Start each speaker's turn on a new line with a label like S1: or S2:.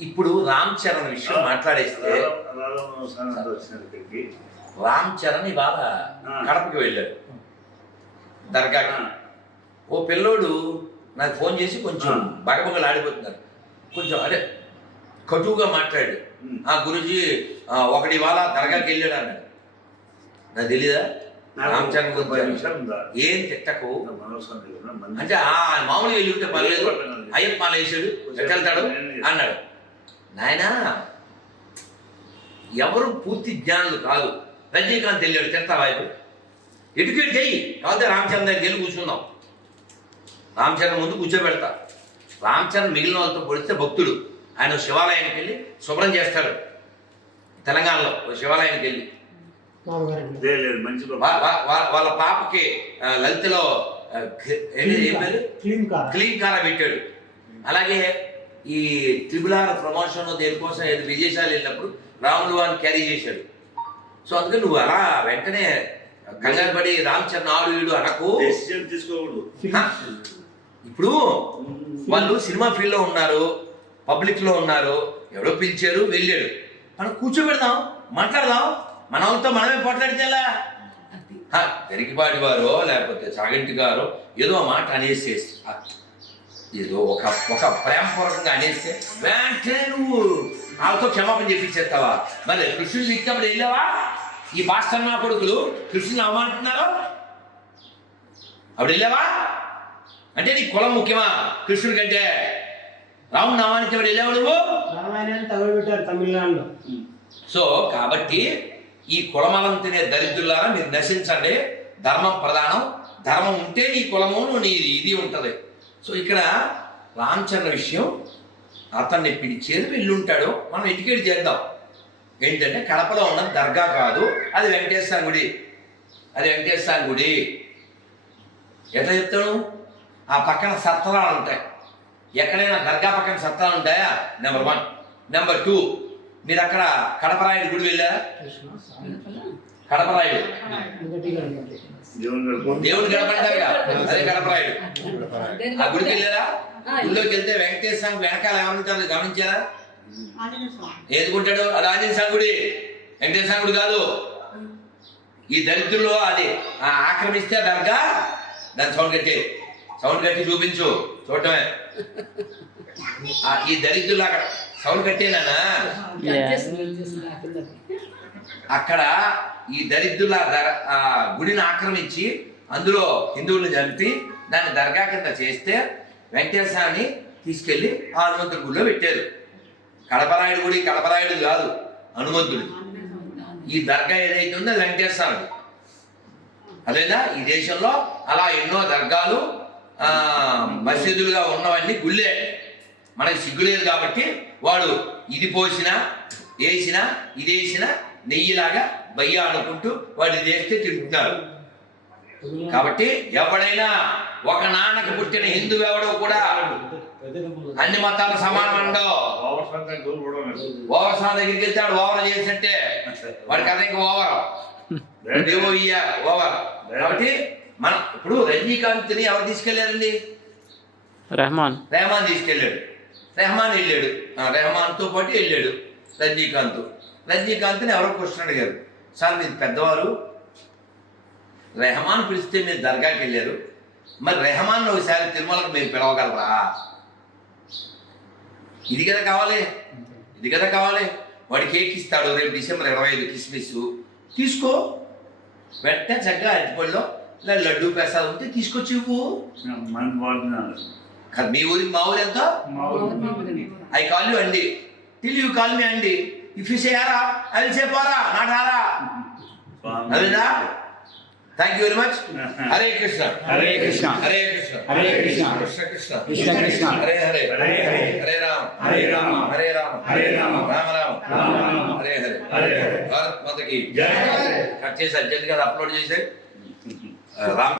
S1: ఇప్పుడు రామ్ చరణ్ విషయం మాట్లాడేస్తే రామ్ చరణ్ ఇవాళ. కడపకి వెళ్ళాడు. దర్గాకి. ఓ పిల్లోడు నాకు ఫోన్ చేసి కొంచెం. బగబగలు ఆడిపోతున్నారు కొంచెం అదే కటువుగా మాట్లాడు. ఆ గురుజీ ఒకటి ఇవాళ దర్గాకి వెళ్ళాడు అన్నాడు. నాకు తెలీదా?
S2: నాకు
S1: రామ్ చరణ్
S2: ఒక పది
S1: గురించి? ఏం తిట్టకు? అంటే ఆ మామూలుగా వెళ్ళి ఉంటే పర్లేదు. అయ్యప్ప మాల వేసాడు ఎట్టెళ్తాడు అన్నాడు. నాయనా ఎవరు పూర్తి జ్ఞానులు కాదు. రజనీకాంత్ వెళ్ళాడు తిడతావా ఇప్పుడు? ఎడ్యుకేట్ చెయ్యి. కాకపోతే రామచంద్ర దగ్గరికి వెళ్ళి కూర్చుందాం. రామచంద్ర ముందు కూర్చోబెడతా. రామచంద్ర మిగిలిన వాళ్ళతో పొడిస్తే భక్తుడు. ఆయన శివాలయానికి వెళ్ళి శుభ్రం చేస్తాడు. తెలంగాణలో శివాలయానికి వెళ్ళి. వాళ్ళ పాపకి లలితలో
S3: క్లీన్ కారా
S1: పెట్టాడు. అలాగే ఈ త్రిబులార్ ప్రమోషన్ దేనికోసం ఏదో విదేశాలు వెళ్ళినప్పుడు రాములు వారిని క్యారీ చేశాడు. సో అందుకని నువ్వు అలా వెంటనే కంగారు పడి రామ్ చరణ్ ఆడు వీడు అనకు.
S2: డెసిషన్ తీసుకోకూడదు?
S1: ఇప్పుడు వాళ్ళు సినిమా ఫీల్డ్లో ఉన్నారు పబ్లిక్లో ఉన్నారు ఎవరో పిలిచారు వెళ్ళాడు. మనం కూర్చోబెడదాం మాట్లాడదాం మన వాళ్ళతో మనమే పోట్లాడితే ఎలా? హ, పెరిగిపాటి వారో లేకపోతే చాగంటి గారో ఏదో మాట అనేసేసి ఆ, ఏదో ఒక ఒక ప్రేమపూర్వకంగా అనేస్తే వెంటనే నువ్వు వాళ్ళతో క్షమాపణ చెప్పించేస్తావా మరి కృష్ణుడు తిట్టినప్పుడు వెళ్ళావా? ఈ పాస్టర్ నా కొడుకులు కృష్ణుని అవమానిస్తున్నారు? అప్పుడు వెళ్ళావా? అంటే నీ కులం ముఖ్యమా కృష్ణుడి కంటే? రాముడు అవమానించబడి వెళ్ళావు నువ్వు?
S3: రామాయణాన్ని తగలబెట్టారు తమిళనాడులో.
S1: సో కాబట్టి ఈ కులమలం తినే దరిద్రులారా మీరు నశించండి. ధర్మం ప్రధానం. ధర్మం ఉంటే నీ కులము నీ ఇది ఉంటుంది. సో ఇక్కడ రామచంద్ర విషయం అతన్ని పిలిచేది వెళ్ళుంటాడో. మనం ఎడ్యుకేట్ చేద్దాం. ఏంటంటే కడపలో ఉన్న దర్గా కాదు అది వెంకటేశ్వర గుడి. అది వెంకటేశ్వర గుడి. ఎట్లా చెప్తాను? ఆ పక్కన సత్రాలు ఉంటాయి. ఎక్కడైనా దర్గా పక్కన సత్రాలు ఉంటాయా? నెంబర్ వన్ నెంబర్ టూ మీరు అక్కడ కడపరాయుడు గుడి వెళ్ళారా. కడపరాయుడు.
S2: దేవుని.
S1: దేవుడు గడపంటారుగా అదే కడపరాయుడు. ఆ గుడికి వెళ్ళారా? గుడిలోకి వెళ్తే వెంకటేశ్వర స్వామి వెనకాల ఏమంటారు గమనించారా? ఏదుకుంటాడు? అది ఆంజనేయ స్వామి గుడి. వెంకటేశ్వర స్వామి గుడి కాదు. ఈ దరిద్రుల్లో అది. ఆ ఆక్రమిస్తే దర్గా దాని సౌండ్ కట్టి. సౌండ్ కట్టి చూపించు. చూడటమే. ఆ ఈ దరిద్రులు అక్కడ సౌండ్ కట్టేనా అక్కడ. ఈ దరిద్రుల దర- ఆ గుడిని ఆక్రమించి అందులో హిందువులను చంపి దాన్ని దర్గా కింద చేస్తే వెంకటేశ్వర స్వామిని తీసుకెళ్ళి ఆ హనుమంతుడి గుడిలో పెట్టారు. కడపరాయుడు గుడి కడపరాయుడు కాదు హనుమంతుడు. ఈ దర్గా ఏదైతే ఉందో అది వెంకటేశ్వర స్వామి అదేనా? ఈ దేశంలో అలా ఎన్నో దర్గాలు ఆ, మసీదులుగా ఉన్నవన్నీ గుళ్ళే. మనకి సిగ్గు లేదు కాబట్టి వాడు ఇది పోసినా వేసినా ఇది వేసినా నెయ్యిలాగా బయ్య అనుకుంటూ వాడు ఇది వేస్తే తింటున్నారు కాబట్టి ఎవడైనా ఒక నాన్నకు పుట్టిన హిందూ ఎవడో కూడా అన్ని మతాలు సమానం ఉండవు
S2: ఓవర్ సంఖ్య దూరం కూడా లేదు.
S1: ఓవర్ సా దగ్గరికి వెళ్తే వాడు ఓవర్. చేసినట్టే వాడికి అదే ఓవర్. ఓవర్ కాబట్టి మనం ఇప్పుడు రజనీకాంత్ని ఎవరు తీసుకెళ్ళారండి
S4: రెహమాన్.
S1: రెహమాన్ తీసుకెళ్ళాడు. రెహమాన్ వెళ్ళాడు. రెహమాన్తో పాటు వెళ్ళాడు రజనీకాంత్. రజనీకాంత్ని ఎవరో క్వశ్చన్ అడిగారు. సార్ మీరు పెద్దవారు. రెహమాన్ పిలిస్తే మీరు దర్గాకి వెళ్ళారు. మరి రెహమాన్ ఒకసారి తిరుమలకు మీరు పిలవగలరా? ఇది కదా కావాలి. ఇది కదా కావాలి. వాడు కేక్ ఇస్తాడు రేపు డిసెంబర్ ఇరవై ఐదు కిస్మిస్ తీసుకో. వెంటనే చక్కగా అరటిపళ్ళలో ఇలా లడ్డూ ప్రసాదం ఉంటే తీసుకొచ్చి కదా మీ ఊరికి మా ఊరు ఎంత ఐ కాల్ యూ అండి టిల్ యూ కాల్ మీ అండి ఇఫ్ యూ సేయారా ఐ విల్ సే పోరా నాట్ హారా
S2: స్వామి.
S1: అదేనా thank you very much Hare Krishna
S4: Hare Krishna.
S1: Hare Krishna
S4: Hare Krishna.
S1: Krishna Krishna
S4: Krishna Krishna.
S1: Hare Hare
S2: Hare Hare.
S1: Hare Rama
S4: Hare Rama.
S1: Hare Rama
S2: Hare Rama.
S1: Rama Rama
S2: Rama Rama.
S1: Hare Hare
S2: Hare Hare.
S1: Bharat మాతకి
S2: జై
S1: cut చేసి అర్జెంట్గా upload చేసే రామ్